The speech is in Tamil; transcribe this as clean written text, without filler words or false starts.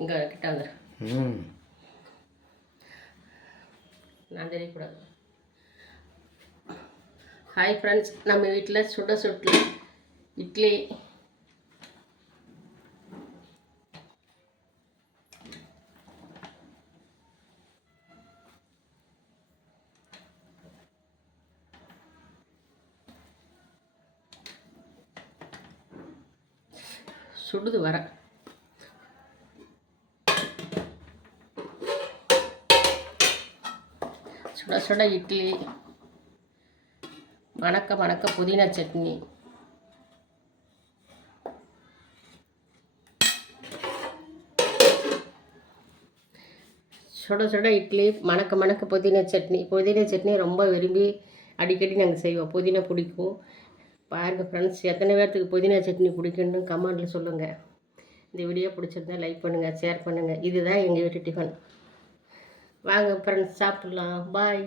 இங்கே கிட்ட வந்துடு. நான் தெரியக்கூடாது. ஹாய் ஃப்ரெண்ட்ஸ், நம்ம வீட்டில் சுட இட்லி சுடுது வர. சுட சுட இட்லி, மணக்க புதினா சட்னி. சுட சுட இட்லி, மணக்க புதினா சட்னி. புதினா சட்னி ரொம்ப விரும்பி அடிக்கடி நாங்கள் செய்வோம். புதினா பிடிக்கும். பாருங்கள் ஃப்ரெண்ட்ஸ், எத்தனை பேர்த்துக்கு புதினா சட்னி பிடிக்குன்னு கமெண்டில் சொல்லுங்கள். இந்த வீடியோ பிடிச்சிருந்தா லைக் பண்ணுங்கள், ஷேர் பண்ணுங்கள். இதுதான் எங்கள் வீட்டு டிஃபன். வாங்க ஃப்ரெண்ட்ஸ், சாப்பிட்லாம். பாய்.